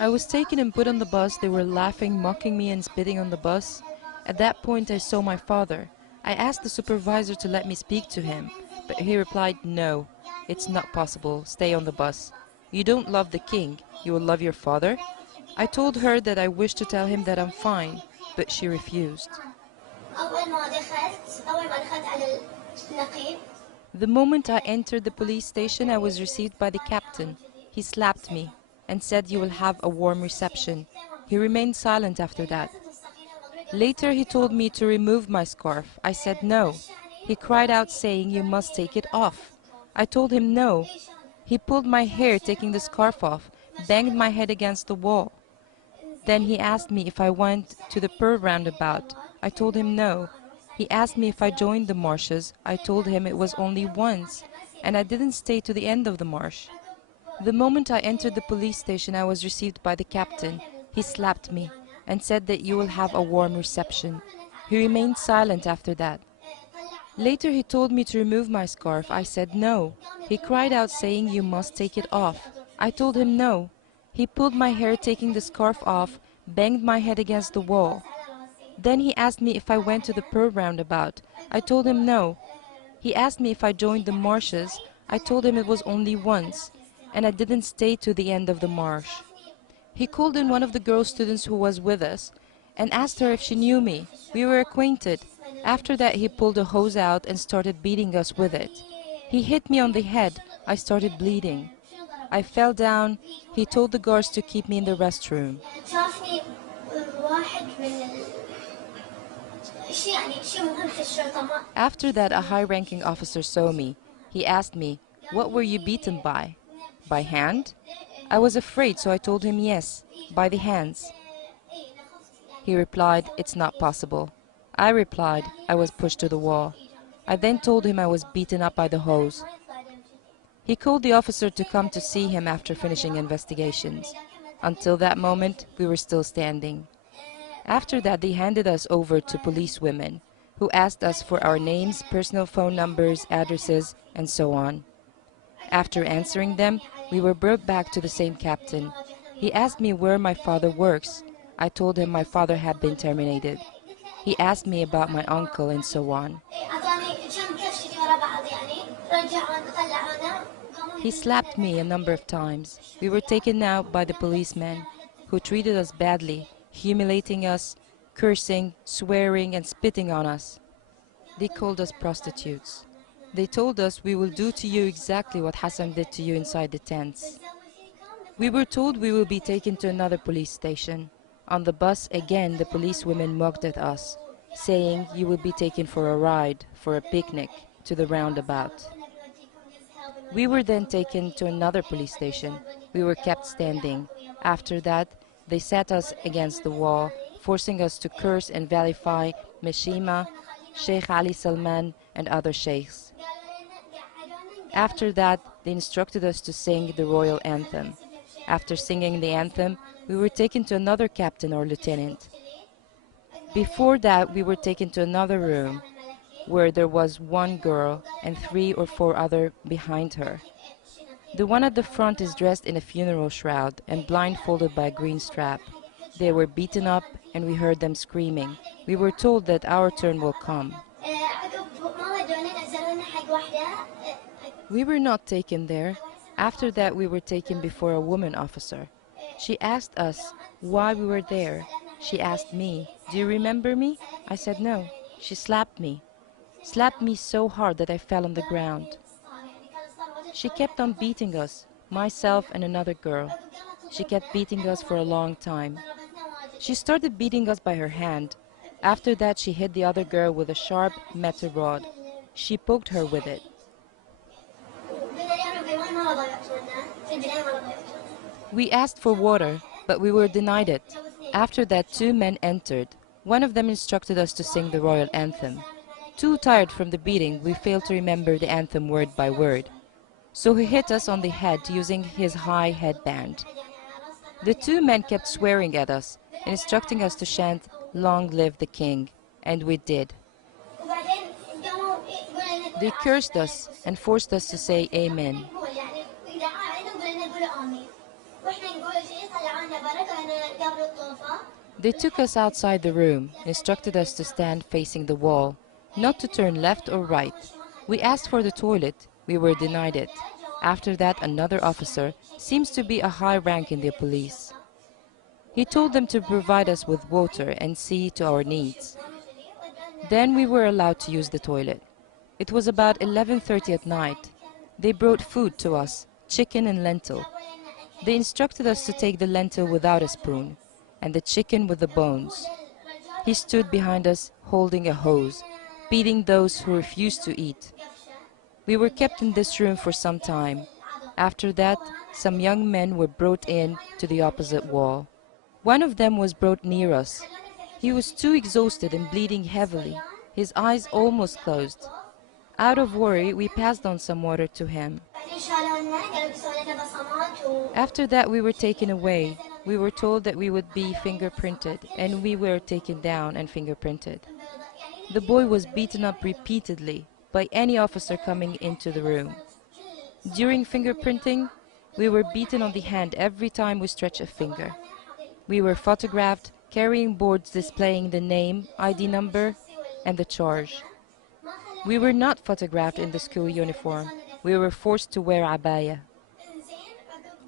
I was taken and put on the bus. They were laughing, mocking me and spitting on the bus. At that point I saw my father. I asked the supervisor to let me speak to him, but he replied, "No, it's not possible. Stay on the bus. You don't love the king. You will love your father?" I told her that I wished to tell him that I'm fine, but she refused. The moment I entered the police station, I was received by the captain. He slapped me and said, "You will have a warm reception." He remained silent after that. Later he told me to remove my scarf. I said no. He cried out saying, "You must take it off." I told him no. He pulled my hair, taking the scarf off, banged my head against the wall. Then he asked me if I went to the Pearl roundabout. I told him no. He asked me if I joined the marshes. I told him it was only once, and I didn't stay to the end of the march. The moment I entered the police station, I was received by the captain. He slapped me and said that you will have a warm reception. He remained silent after that. Later he told me to remove my scarf. I said no. He cried out saying, "You must take it off." I told him no. He pulled my hair, taking the scarf off, banged my head against the wall. Then he asked me if I went to the Pearl roundabout. I told him no. He asked me if I joined the marshes. I told him it was only once, and I didn't stay to the end of the march. He called in one of the girl students who was with us and asked her if she knew me. We were acquainted. After that he pulled a hose out and started beating us with it. He hit me on the head. I started bleeding. I fell down. He told the guards to keep me in the restroom. After that, a high-ranking officer saw me. He asked me, "What were you beaten by? By hand?" I was afraid, so I told him yes, by the hands. He replied, "It's not possible." I replied, "I was pushed to the wall." I then told him I was beaten up by the hose. He called the officer to come to see him after finishing investigations. Until that moment, we were still standing. After that, they handed us over to policewomen, who asked us for our names, personal phone numbers, addresses, and so on. After answering them, we were brought back to the same captain. He asked me where my father works. I told him my father had been terminated. He asked me about my uncle and so on. He slapped me a number of times. We were taken out by the policemen, who treated us badly, humiliating us, cursing, swearing, and spitting on us. They called us prostitutes. They told us, "We will do to you exactly what Hassan did to you inside the tents." We were told we will be taken to another police station. On the bus, again, the policewomen mocked at us, saying, "You will be taken for a ride, for a picnic, to the roundabout." We were then taken to another police station. We were kept standing. After that, they sat us against the wall, forcing us to curse and vilify Meshima, Sheikh Ali Salman, and other sheikhs. After that, they instructed us to sing the royal anthem. After singing the anthem, we were taken to another captain or lieutenant. Before that, we were taken to another room where there was one girl and 3 or 4 other behind her. The one at the front is dressed in a funeral shroud and blindfolded by a green strap. They were beaten up and we heard them screaming. We were told that our turn will come. We were not taken there. After that, we were taken before a woman officer. She asked us why we were there. She asked me, "Do you remember me?" I said no. She slapped me so hard that I fell on the ground. She kept on beating us, myself and another girl. She kept beating us for a long time. She started beating us by her hand. After that, she hit the other girl with a sharp metal rod. She poked her with it. We asked for water, but we were denied it. After that, 2 men entered. One of them instructed us to sing the royal anthem. Too tired from the beating, we failed to remember the anthem word by word. So he hit us on the head using his high headband. The 2 men kept swearing at us, instructing us to chant, "Long live the king," and we did. They cursed us and forced us to say Amen. They took us outside the room, instructed us to stand facing the wall, not to turn left or right. We asked for the toilet. We were denied it. After that, another officer, seems to be a high rank in the police. He told them to provide us with water and see to our needs. Then we were allowed to use the toilet. It was about 11:30 at night. They brought food to us, chicken and lentil. They instructed us to take the lentil without a spoon, and the chicken with the bones. He stood behind us holding a hose, beating those who refused to eat. We were kept in this room for some time. After that, some young men were brought in to the opposite wall. One of them was brought near us. He was too exhausted and bleeding heavily, his eyes almost closed. Out of worry, we passed on some water to him. After that, we were taken away. We were told that we would be fingerprinted, and we were taken down and fingerprinted. The boy was beaten up repeatedly by any officer coming into the room. During fingerprinting, we were beaten on the hand every time we stretched a finger. We were photographed, carrying boards displaying the name, ID number, and the charge. We were not photographed in the school uniform. We were forced to wear abaya.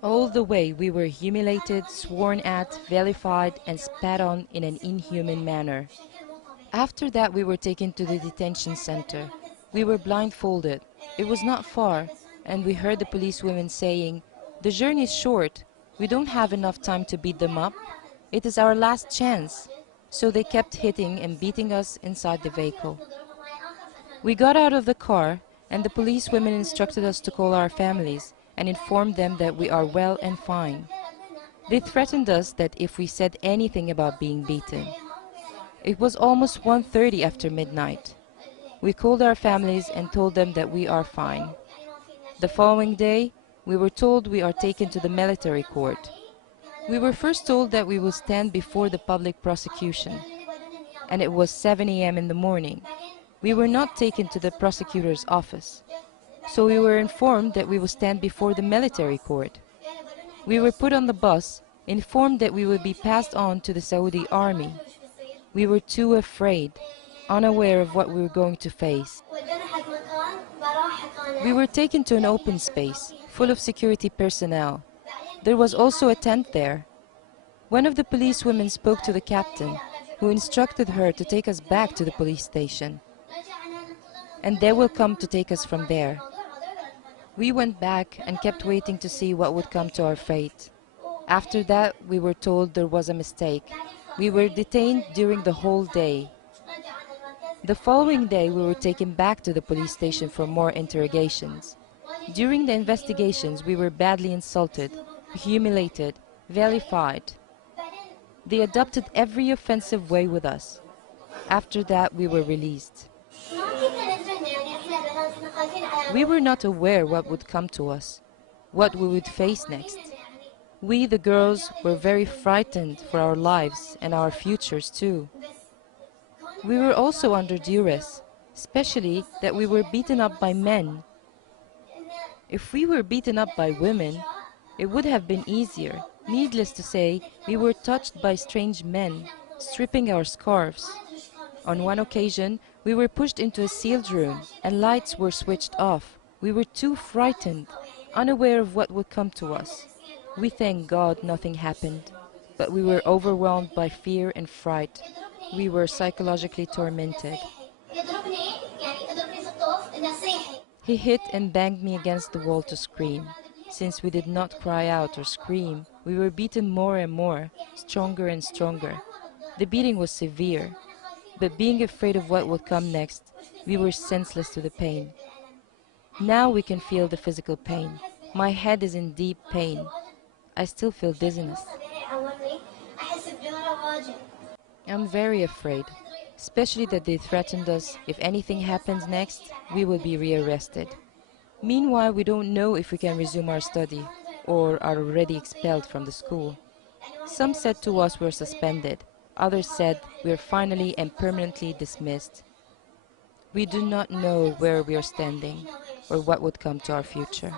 All the way we were humiliated, sworn at, vilified, and spat on in an inhuman manner. After that, we were taken to the detention center. We were blindfolded. It was not far, and we heard the policewomen saying, "The journey is short. We don't have enough time to beat them up. It is our last chance." So they kept hitting and beating us inside the vehicle. We got out of the car, and the policewomen instructed us to call our families and informed them that we are well and fine. They threatened us that if we said anything about being beaten. It was almost 1:30 after midnight. We called our families and told them that we are fine. The following day, we were told we are taken to the military court. We were first told that we will stand before the public prosecution, and it was 7 a.m. in the morning. We were not taken to the prosecutor's office, so we were informed that we will stand before the military court. We were put on the bus, informed that we would be passed on to the Saudi army. We were too afraid, unaware of what we were going to face. We were taken to an open space, full of security personnel. There was also a tent there. One of the policewomen spoke to the captain, who instructed her to take us back to the police station, and they will come to take us from there. We went back and kept waiting to see what would come to our fate. After that, we were told there was a mistake. We were detained during the whole day. The following day, we were taken back to the police station for more interrogations. During the investigations, we were badly insulted, humiliated, vilified. They adopted every offensive way with us. After that, we were released. We were not aware what would come to us, what we would face next. We, the girls, were very frightened for our lives and our futures too. We were also under duress, especially that we were beaten up by men. If we were beaten up by women, it would have been easier. Needless to say, we were touched by strange men, stripping our scarves. On one occasion, we were pushed into a sealed room and lights were switched off. We were too frightened, unaware of what would come to us. We thank God nothing happened, but we were overwhelmed by fear and fright. We were psychologically tormented. He hit and banged me against the wall to scream. Since we did not cry out or scream, we were beaten more and more, stronger and stronger. The beating was severe, but being afraid of what would come next, we were senseless to the pain. Now we can feel the physical pain. My head is in deep pain. I still feel dizziness. I'm very afraid, especially that they threatened us if anything happens next, we will be rearrested. Meanwhile, we don't know if we can resume our study or are already expelled from the school. Some said to us we're suspended. Others said we're finally and permanently dismissed. We do not know where we are standing or what would come to our future.